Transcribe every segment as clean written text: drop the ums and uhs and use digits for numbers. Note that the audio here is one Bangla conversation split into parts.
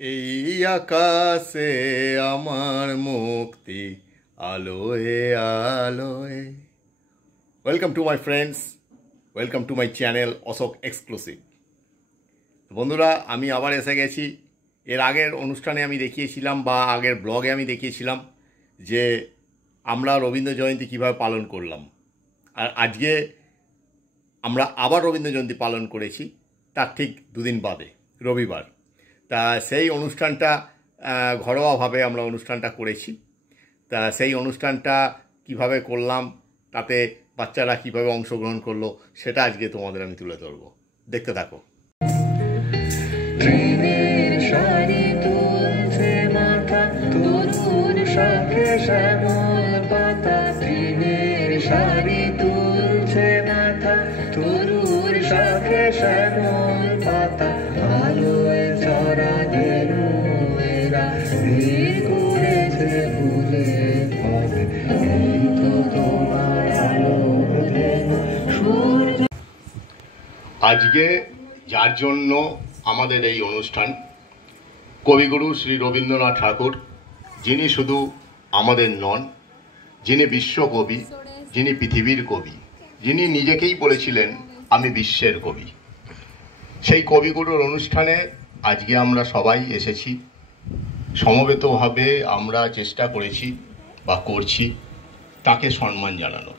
এই আকাশে আমার মুক্তি আলোয় আলোয়। Welcome to my friends, welcome to my channel Ashok exclusive. বন্ধুরা, আমি আবার এসে গেছি। এর আগের অনুষ্ঠানে আমি দেখিয়েছিলাম বা আগের ব্লগে আমি দেখিয়েছিলাম যে আমরা রবীন্দ্র জয়ন্তী কীভাবে পালন করলাম, আর আজকে আমরা আবার রবীন্দ্র জয়ন্তী পালন করেছি, তার ঠিক দুদিন বাদে রবিবার। তা সেই অনুষ্ঠানটা ঘরোয়াভাবে আমরা অনুষ্ঠানটা করেছি। তা সেই অনুষ্ঠানটা কিভাবে করলাম, তাতে বাচ্চারা কিভাবে অংশগ্রহণ করলো, সেটা আজকে তোমাদের আমি তুলে ধরবো। দেখতে থাকো। আজকে যার জন্য আমাদের এই অনুষ্ঠান, কবিগুরু শ্রী রবীন্দ্রনাথ ঠাকুর, যিনি শুধু আমাদের নন, যিনি বিশ্বকবি, যিনি পৃথিবীর কবি, যিনি নিজেকেই বলেছিলেন আমি বিশ্বের কবি, সেই কবিগুরুর অনুষ্ঠানে আজকে আমরা সবাই এসেছি। সমবেতভাবে আমরা চেষ্টা করেছি বা করছি তাকে সম্মান জানানোর,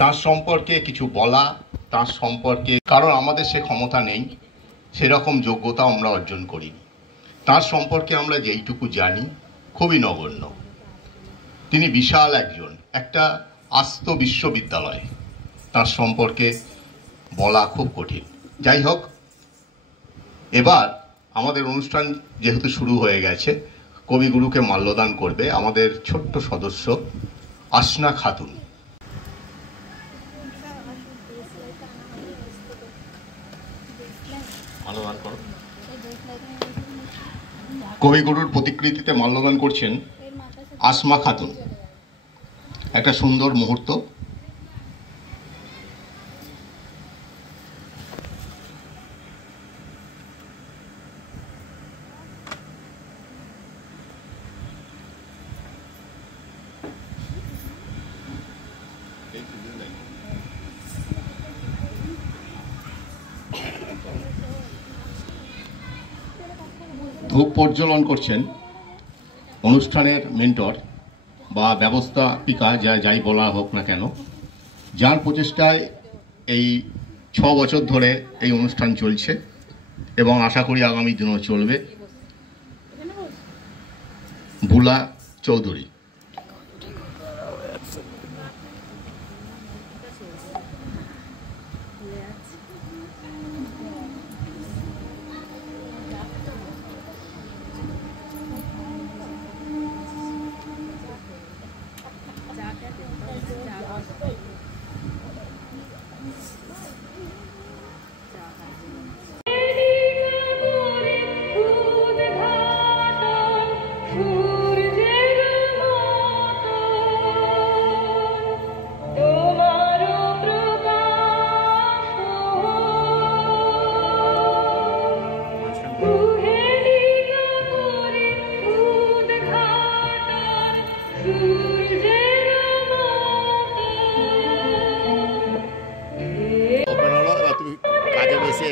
তার সম্পর্কে কিছু বলা, তার সম্পর্কে, কারণ আমাদের সে ক্ষমতা নেই, সেরকম যোগ্যতা আমরা অর্জন করিনি। তার সম্পর্কে আমরা যেইটুকু জানি খুবই নগণ্য। তিনি বিশাল একটা আস্ত বিশ্ববিদ্যালয়, তার সম্পর্কে বলা খুব কঠিন। যাই হোক, এবার আমাদের অনুষ্ঠান যেহেতু শুরু হয়ে গেছে, কবিগুরুকে মাল্যদান করবে আমাদের ছোট্ট সদস্য আসনা খাতুন। মাল্যদান করো। কবিগুরুর প্রতিকৃতিতে মাল্যদান করছেন আসমা খাতুন। একটা সুন্দর মুহূর্ত। ধূপ প্রজ্বলন করছেন অনুষ্ঠানের মেন্টর বা ব্যবস্থাপিকা, যাই বলা হোক না কেন, যার প্রচেষ্টায় এই 6 বছর ধরে এই অনুষ্ঠান চলছে এবং আশা করি আগামী দিনও চলবে, বুলা চৌধুরী।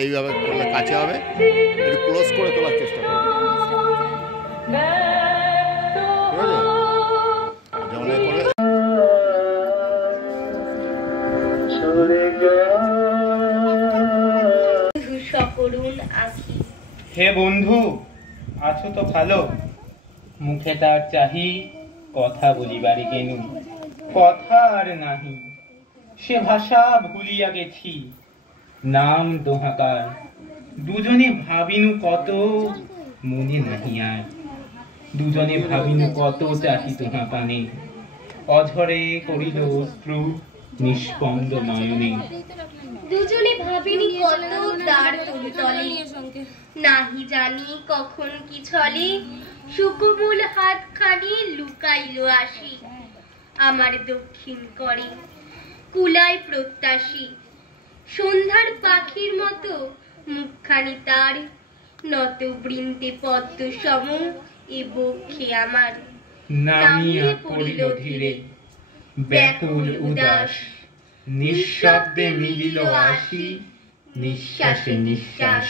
এইভাবে করলে কাছে হবে, একটু ক্লোজ করে তোলার চেষ্টা করবে, হে বন্ধু, আছো তো ভালো? মুখে তার চাহি কথা বলিবারে কেন, কথা আর নাহি, সে ভাষা ভুলিয়া গেছি, নাম দোহাকার। দুজনে ভাবিনু কত, মনে নাহি আর। দুজনে ভাবিনু কত, চাহি তোহা পানে, অঝরে করিল অশ্রু নিষ্পন্দ নয়নে। দুজনে ভাবিনি কত, তার তলে নাহি জানি কখন কি ছলে, সুকুমুল হাত খানি লুকাইল আসি, আমার দক্ষিণ করে কুলায় প্রত্যাশী। সন্ধ্যার পাখির মতো মুখখানি তার, নত বৃন্দে পদ্ম সম এ বক্ষে আমার নামিয়া পড়িল ধীরে ব্যাকুল উদাস, নিঃশব্দে মিলিল আসি নিঃশ্বাসে নিঃশ্বাস।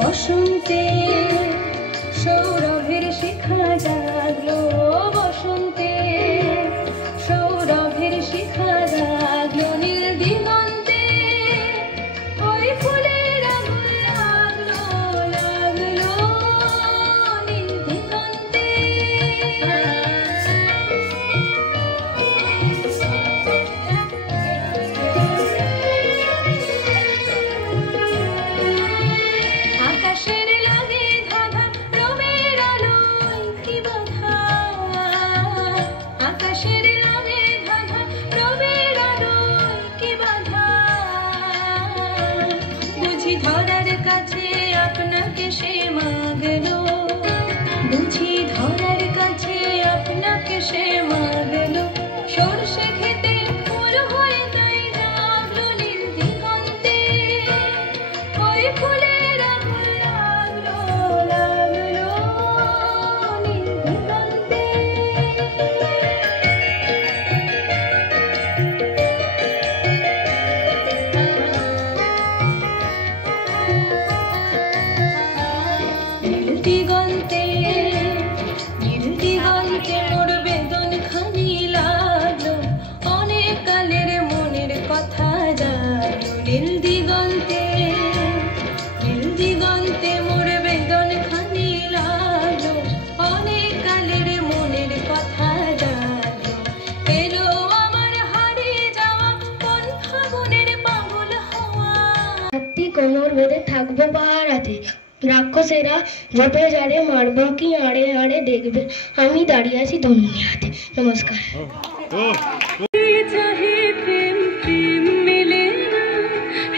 বসন্তে সৌরভের শিখা জাগলো, বসন্তে সৌরভের শিখা জাগলো, নীল দিগন্তে ওই ফুলের আগুন লাগলো, লাগলো নীল দিগন্তে। আকাশের লাগে ধাঁধা রবের আলোয় কি বাধা, আকাশের লাগে ধাঁধা রবের আলোয় কি বাধা, বুঝি ধরার কাছে আপনাকে সে মাগলো, বুঝি ধরার কাছে আপনাকে সে মাগলো, সরষে খেতে ফুল হয়ে তাই জাগলো নীল দিগন্তে ওই ফুলের আগুন লাগলো, লাগলো নীল দিগন্তে। নীল দিগন্তে, নীল দিগন্তে মোর বেদন খানি লাগলো, অনেক কালের মনের কথা জাগলো, নীল দিগন্তে, নীল দিগন্তে মোর বেদন খানি লাগলো, অনেক কালের মনের কথা জাগলো, এলো আমার হারিয়ে যাওয়া কোন ফাগুনের পাগল হওয়া। হাতি কোমর বেঁধে থাকবো পাহারাতে, রাক্ষসেরা ঝোপে ঝাড়ে মারবো কি আড়ে আড়ে দেখবে আমি দাঁড়িয়ে আছি দুনিয়াতে। নমস্কার। চাহে প্রেম প্রেম মেলে না,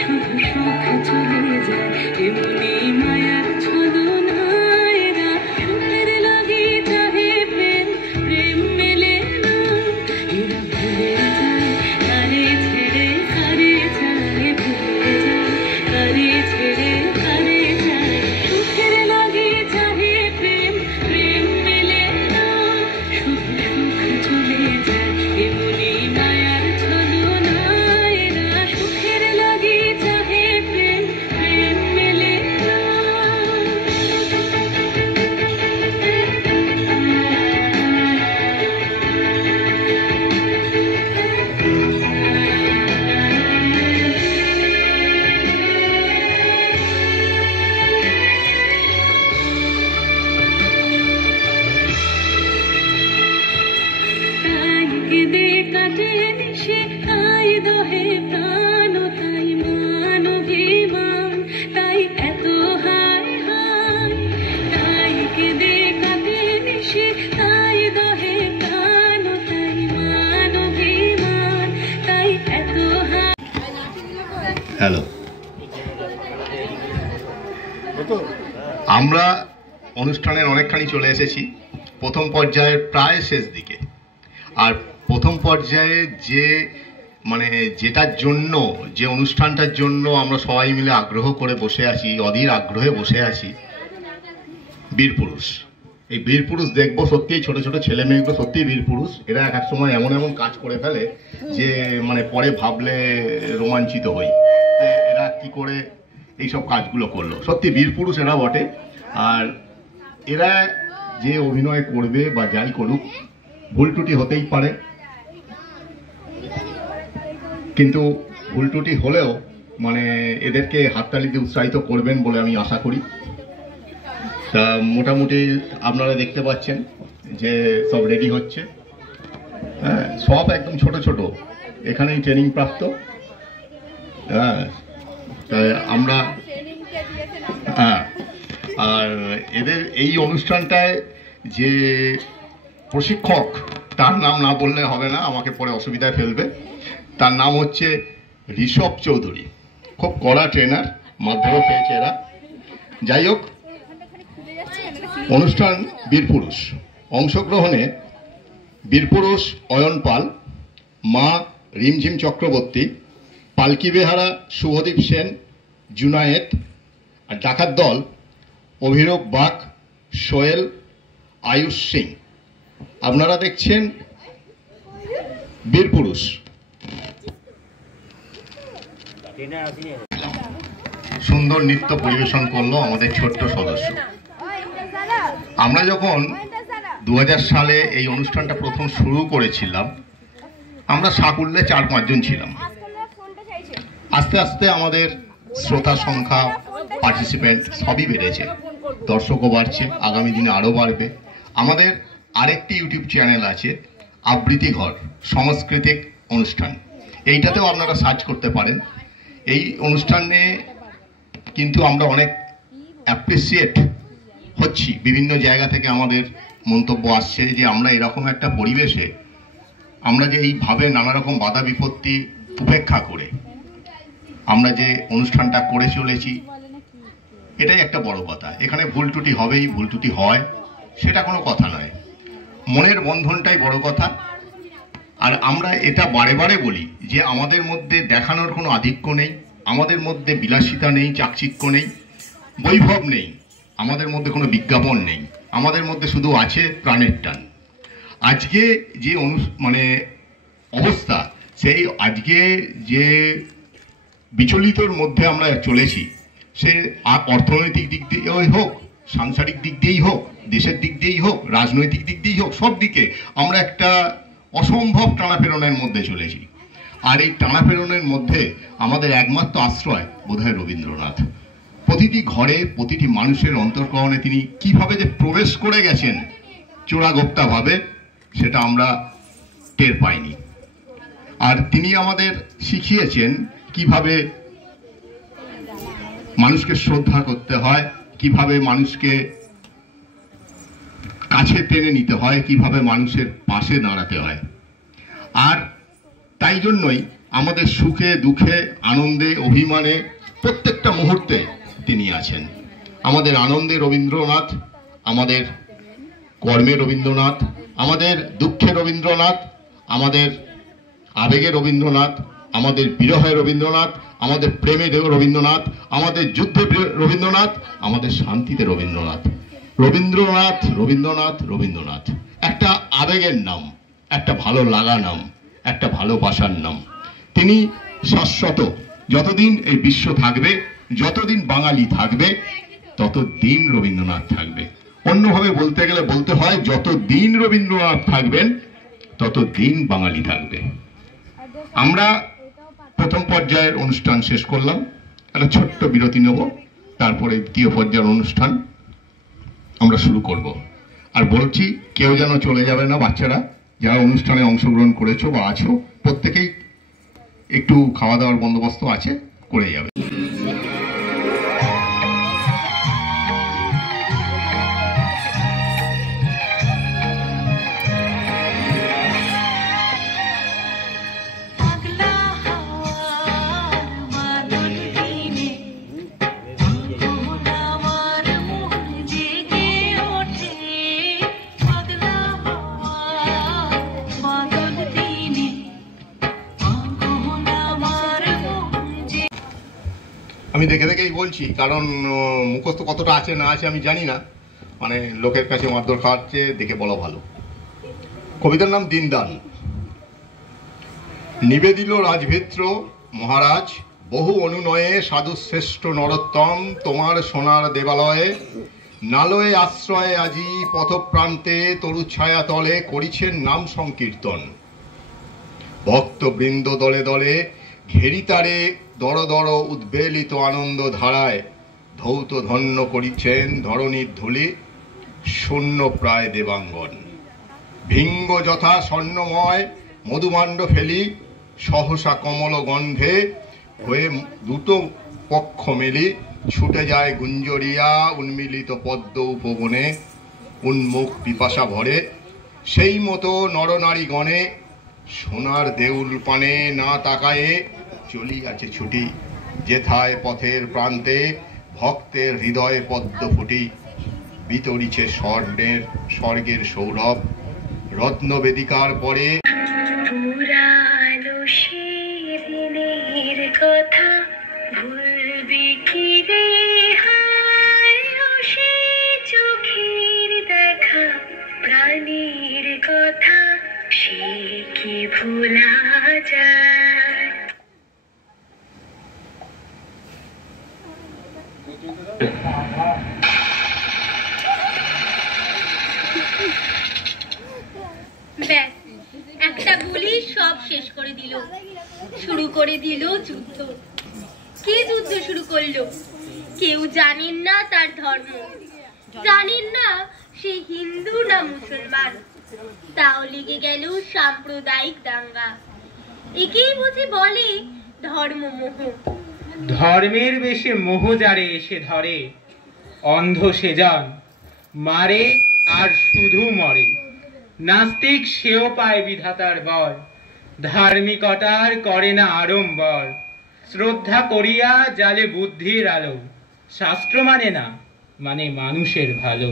শুধু সুখ চলে যায় এমনি মায়ার ছলনায় না, সুখের লাগে চাহে প্রেম প্রেম মেলে না, এরা ভুলে যায় কারে ছেড়ে কারে যায়, ভুলে যায় কারে ছেড়ে কারে যায়, সুখের লাগে চাহে প্রেম প্রেম মেলে না, শুধু সুখ চলে যায় এমনি মায়ার ছলনায় না, সুখের লাগে চাহে প্রেম প্রেম মেলে না। তাই কেঁদে কাটে নিশে, তাই দহে প্রাণ, তাই মান অভিমান, তাই এত হায় হায়, তাই কেঁদে কাটে নিশে, তাই দহে প্রাণ, তাই মান অভিমান, তাই এত হায়। হ্যালো, আমরা অনুষ্ঠানের অনেকখানি চলে এসেছি, প্রথম পর্যায়ের প্রায় শেষ দিকে। আর প্রথম পর্যায়ে যে মানে যেটার জন্য, যে অনুষ্ঠানটার জন্য আমরা সবাই মিলে আগ্রহ করে বসে আছি, অধীর আগ্রহে বসে আছি, বীরপুরুষ। এই বীরপুরুষ দেখবো, সত্যিই ছোট ছোট ছেলে মেয়েগুলো সত্যিই বীরপুরুষ। এরা এক এক সময় এমন এমন কাজ করে ফেলে যে মানে পরে ভাবলে রোমাঞ্চিত হই, এরা কি করে এইসব কাজগুলো করলো। সত্যি বীরপুরুষ এরা বটে। আর এরা যে অভিনয় করবে বা যাই করুক, ভুল ত্রুটি হতেই পারে, কিন্তু ভুল ত্রুটি হলেও মানে এদেরকে হাততালি দিয়ে উৎসাহিত করবেন বলে আমি আশা করি। তা মোটামুটি আপনারা দেখতে পাচ্ছেন যে সব রেডি হচ্ছে। হ্যাঁ, সব একদম ছোট ছোট, এখানেই ট্রেনিং প্রাপ্ত। হ্যাঁ, আমরা হ্যাঁ, আর এদের এই অনুষ্ঠানটায় যে প্রশিক্ষক, তার নাম না বললে হবে না, আমাকে পরে অসুবিধায় ফেলবে। তার নাম হচ্ছে ঋষভ চৌধুরী। খুব কড়া ট্রেনার, মাধ্যমিক পেয়েছে এরা। যাই হোক, অনুষ্ঠান বীরপুরুষ। অংশগ্রহণে বীরপুরুষ অয়ন পাল, মা রিমঝিম চক্রবর্তী, পালকি বেহারা শুভদীপ সেন, জুনায়েদ। আর ডাকাত দল অভিরূপ বাগ, সোহেল, আয়ুষ সিং। আপনারা দেখছেন বীরপুরুষ। সুন্দর নৃত্য পরিবেশন করলো আমাদের ছোট্ট সদস্য। আমরা যখন 2000 সালে এই অনুষ্ঠানটা প্রথম শুরু করেছিলাম, আমরা সাকুল্যে 4-5 জন ছিলাম। আস্তে আস্তে আমাদের শ্রোতা সংখ্যা, পার্টিসিপেন্ট সবই বেড়েছে, দর্শকও বাড়ছে, আগামী দিনে আরও বাড়বে। আমাদের আরেকটি ইউটিউব চ্যানেল আছে, আবৃত্তি ঘর সাংস্কৃতিক অনুষ্ঠান। এইটাতেও আপনারা সার্চ করতে পারেন। এই অনুষ্ঠানে কিন্তু আমরা অনেক অ্যাপ্রিসিয়েট হচ্ছি, বিভিন্ন জায়গা থেকে আমাদের মন্তব্য আসছে যে আমরা এরকম একটা পরিবেশে, আমরা যে এইভাবে নানা রকম বাধা বিপত্তি উপেক্ষা করে আমরা যে অনুষ্ঠানটা করে চলেছি, এটাই একটা বড় কথা। এখানে ভুল ত্রুটি হবেই, ভুল ত্রুটি হয়, সেটা কোনো কথা নয়। মনের বন্ধনটাই বড় কথা। আর আমরা এটা বারে বারে বলি যে আমাদের মধ্যে দেখানোর কোনো আধিক্য নেই, আমাদের মধ্যে বিলাসিতা নেই, চাকচিক্য নেই, বৈভব নেই, আমাদের মধ্যে কোনো বিজ্ঞাপন নেই, আমাদের মধ্যে শুধু আছে প্রাণের টান। আজকে যে অবস্থা, সেই আজকে যে বিচলিতর মধ্যে আমরা চলেছি, সে অর্থনৈতিক দিক দিয়েই হোক, সাংসারিক দিক দিয়েই হোক, দেশের দিক দিয়েই হোক, রাজনৈতিক দিক দিয়েই হোক, সব দিকে আমরা একটা অসম্ভব টানাপেরনের মধ্যে চলেছি। আর এই টানাপেরনের মধ্যে আমাদের একমাত্র আশ্রয় বোধহয় রবীন্দ্রনাথ। প্রতিটি ঘরে, প্রতিটি মানুষের অন্তর্করণে তিনি কিভাবে যে প্রবেশ করে গেছেন চোরাগোপ্তাভাবে, সেটা আমরা টের পাইনি। আর তিনি আমাদের শিখিয়েছেন কিভাবে মানুষকে শ্রদ্ধা করতে হয়, কিভাবে মানুষকে কাছে টেনে নিতে হয়, কিভাবে মানুষের পাশে দাঁড়াতে হয়। আর তাই জন্যই আমাদের সুখে দুঃখে, আনন্দে অভিমানে প্রত্যেকটা মুহূর্তে তিনি আছেন। আমাদের আনন্দে রবীন্দ্রনাথ, আমাদের কর্মে রবীন্দ্রনাথ, আমাদের দুঃখে রবীন্দ্রনাথ, আমাদের আবেগে রবীন্দ্রনাথ, আমাদের বিরহে রবীন্দ্রনাথ, আমাদের প্রেমে রবীন্দ্রনাথ, আমাদের যুদ্ধে রবীন্দ্রনাথ, আমাদের শান্তিতে রবীন্দ্রনাথ। রবীন্দ্রনাথ, রবীন্দ্রনাথ, রবীন্দ্রনাথ একটা আবেগের নাম, একটা ভালো লাগা নাম, একটা ভালোবাসার নাম। তিনি শাশ্বত। যতদিন এই বিশ্ব থাকবে, যতদিন বাঙালি থাকবে, ততদিন রবীন্দ্রনাথ থাকবে। অন্যভাবে বলতে গেলে বলতে হয়, যতদিন রবীন্দ্রনাথ থাকবেন, ততদিন বাঙালি থাকবে। আমরা প্রথম পর্যায়ের অনুষ্ঠান শেষ করলাম, একটা ছোট্ট বিরতি নেব, তারপরে দ্বিতীয় পর্যায়ের অনুষ্ঠান আমরা শুরু করব। আর বলছি, কেউ যেন চলে যাবে না, বাচ্চারা যারা অনুষ্ঠানে অংশগ্রহণ করেছো বা আছো, প্রত্যেকেই একটু খাওয়া দাওয়ার বন্দোবস্ত আছে, করে যাবে। আমি দেখে দেখেই বলছি, কারণ মুখস্থ কতটা আছে না আছে আমি জানি না, মানে লোকের কাছে মারধর খাওয়াচ্ছে, দেখে বলা ভালো। কবিতার নাম দিনদান। নিবেদিল রাজভিত্র মহারাজ বহু অনুনয়ে সাধুশ্রেষ্ঠ নরোত্তম তোমার সোনার দেবালয়ে নালয়ে আশ্রয়ে আজি পথপ্রান্তে তরুছায়া তলে করিছেন নাম সংকীর্তন। ভক্তবৃন্দ দলে দলে ঘেরিতারে দর দর উদ্বেলিত আনন্দ ধারায় ধৌত ধন্য করিছেন ধরণীর ধূলি শূন্য প্রায় দেবাঙ্গন। ভিঙ্গ যথা স্বর্ণময় মধুমাণ্ড ফেলি সহসা কমল গন্ধে হয়ে দুটো পক্ষ মেলি ছুটে যায় গুঞ্জরিয়া উন্মিলিত পদ্ম উপবনে উন্মুখ পিপাসা ভরে। সেই মতো নরনারী গণে সোনার দেউল পানে না তাকায়ে চলিয়াছে ছুটি যেথায় পথের প্রান্তে ভক্তের হৃদয়ে পদ্ম ফুটি। বিতরিছে স্বর্গের সৌরভ রত্ন বেদিকার পরে। পুরানো সেদিনের কথা ভুলবি কি রে হায়, সে চোখের দেখা প্রাণীর কথা সে কি ভোলা যায়। ব্যাস, একটা গুলি সব শেষ করে দিল। শুরু করে দিল যুদ্ধ। কি যুদ্ধ শুরু করলো? কেউ জানেন না তার ধর্ম, জানেন না সে হিন্দু না মুসলমান। তাও লেগে গেল সাম্প্রদায়িক দাঙ্গা। একেই বুঝি বলে ধর্মমোহ। ধর্মের বেশে মোহ যারে এসে ধরে, অন্ধ সে যান মারে আর শুধু মরে। নাস্তিক সেও পায় বিধাতার বর, ধার্মিকতার করে না আড়ম্বর। শ্রদ্ধা করিয়া জালে বুদ্ধির আলো, শাস্ত্র মানে না মানে মানুষের ভালো।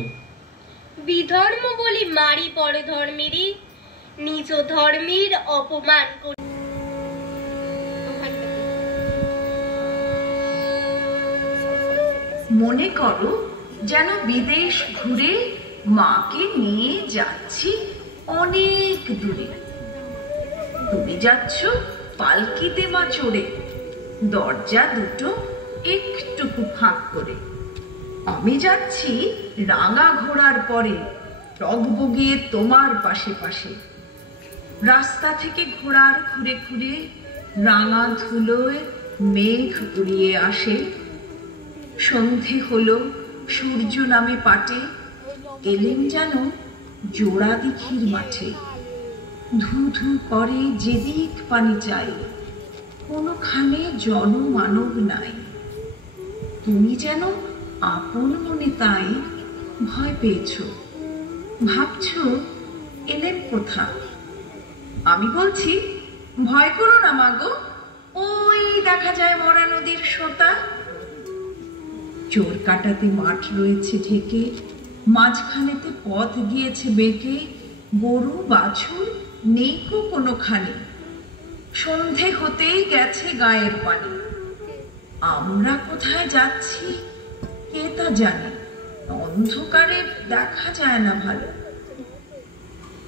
বিধর্ম বলি মারি পর ধর্মেরই, নিজ ধর্মের অপমান করি। মনে করো যেন বিদেশ ঘুরে মাকে নিয়ে যাচ্ছি অনেক দূরে। তুমি যাচ্ছ পালকিতে মা চড়ে, দরজা দুটো একটুকু ফাঁক করে। আমি যাচ্ছি রাঙা ঘোড়ার পরে, টগবগিয়ে তোমার পাশে পাশে। রাস্তা থেকে ঘোড়ার খুঁড়ে খুঁড়ে রাঙা ধুলোয় মেঘ উড়িয়ে আসে। সন্ধে হলো, সূর্য নামে পাটে, এলেম যেন জোড়া দিঘির মাঠে। ধু ধু করে যেদিক পানি চাই, কোনোখানে জনমানব নাই। তুমি যেন আপন মনে তাই ভয় পেয়েছ, ভাবছ এলেম কোথা। আমি বলছি ভয় করো না মাগো, ওই দেখা যায় মরা নদীর সোতা। চোর কাটাতে মাঠ রয়েছে ঢেকে, মাঝখানেতে পথ গিয়েছে বেঁকে। গরু বাছুর নেই কোনোখানে, সন্ধে হতেই গেছে গায়ের পানি। আমরা কোথায় যাচ্ছি কে তা জানে, অন্ধকারে দেখা যায় না ভালো।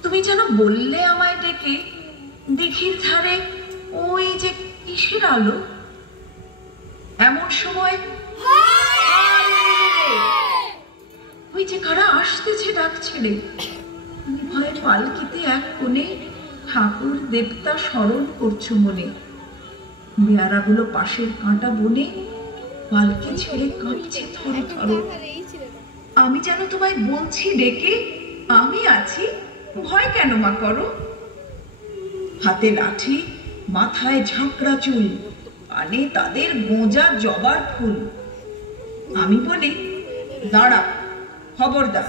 তুমি যেন বললে আমায় ডেকে, দিঘির ধারে ওই যে কিসের আলো। এমন সময় ওই যে কারা আসতেছে ডাক ছেড়ে। তুমি ভয়ে পালকিতে এক কোণে ঠাকুর দেবতা স্মরণ করছো মনে। বেয়ারাগুলো পাশের কাঁটা বনে পালকি ছেড়ে কাঁপছে থরো থরো। আমি যেন তোমায় বলছি ডেকে, আমি আছি, ভয় কেন মা করো। হাতে লাঠি, মাথায় ঝাঁকড়া চুল, কানে তাদের গোঁজা জবার ফুল। আমি বলি দাঁড়া, খবরদার,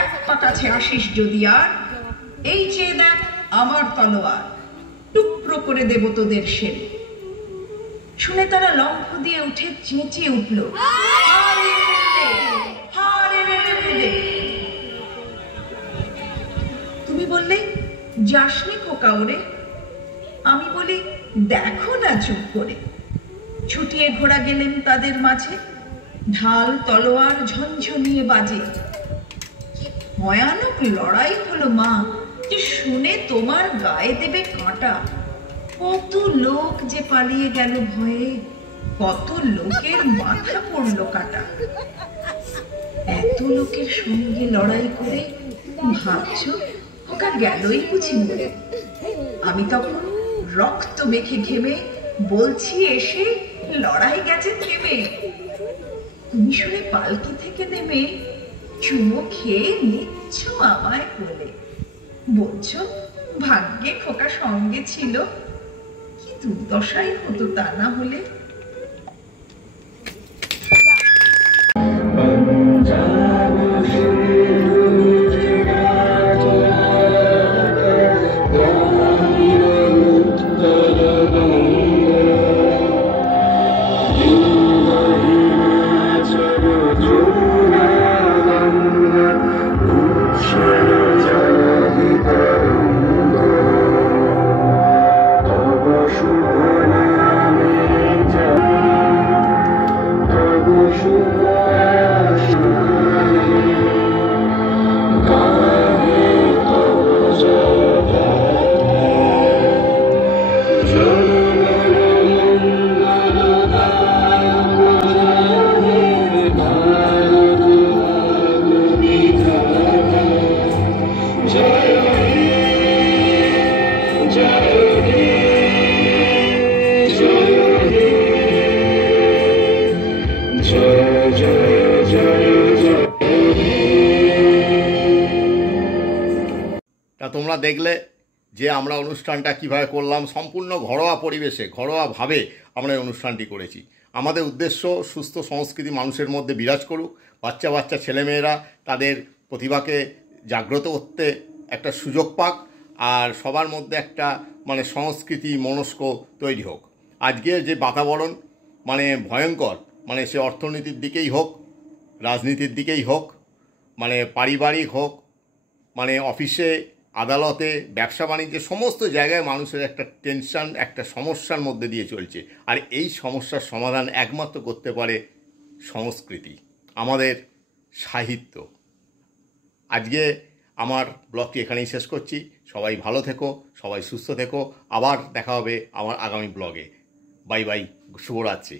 এক পা কাছে আসিস যদি আর, এই চেয়ে দেখ আমার তলোয়ার, টুকরো করে দেব তোদের সেরে। শুনে তারা লম্ফ দিয়ে উঠে চেঁচিয়ে উঠল, তুমি বললে যাসনি খোকা ওরে। আমি বলি দেখো না চুপ করে। ছুটিয়ে ঘোড়া গেলেন তাদের মাঝে, ঢাল তলোয়ার ঝনঝনিয়ে বাজে। ভয়ানক লড়াই হলো মা, যে শুনে তোমার গায়ে দেবে কাঁটা। কত লোক যে পালিয়ে গেল ভয়ে, কত লোকের মাথা পড়লো কাটা। এত লোকের সঙ্গে লড়াই করে ভাবছো ওকা গেলই বুঝি মরে। আমি তখন রক্ত মেখে ঘেমে বলছি এসে লড়াই গেছে থেমে। তুমি শুনে পালকি থেকে নেমে চুমো খেয়ে নিচ্ছ আমায় কোলে, বলছো ভাগ্যে খোকা সঙ্গে ছিল, কি দুর্দশাই হতো তা না হলে। তোমরা দেখলে যে আমরা অনুষ্ঠানটা কিভাবে করলাম, সম্পূর্ণ ঘরোয়া পরিবেশে ঘরোয়াভাবে আমরা এই অনুষ্ঠানটি করেছি। আমাদের উদ্দেশ্য সুস্থ সংস্কৃতি মানুষের মধ্যে বিরাজ করুক, বাচ্চা বাচ্চা ছেলেমেয়েরা তাদের প্রতিভাকে জাগ্রত করতে একটা সুযোগ পাক, আর সবার মধ্যে একটা সংস্কৃতি মনস্ক তৈরি হোক। আজকে যে বাতাবরণ ভয়ঙ্কর, সে অর্থনীতির দিকেই হোক, রাজনীতির দিকেই হোক, পারিবারিক হোক, অফিসে আদালতে ব্যবসা বাণিজ্যে সমস্ত জায়গায় মানুষের একটা টেনশন, একটা সমস্যার মধ্যে দিয়ে চলছে। আর এই সমস্যার সমাধান একমাত্র করতে পারে সংস্কৃতি, আমাদের সাহিত্য। আজকে আমার ব্লগটি এখানেই শেষ করছি। সবাই ভালো থেকো, সবাই সুস্থ থেকো। আবার দেখা হবে আমার আগামী ব্লগে। বাই বাই, শুভরাত্রি।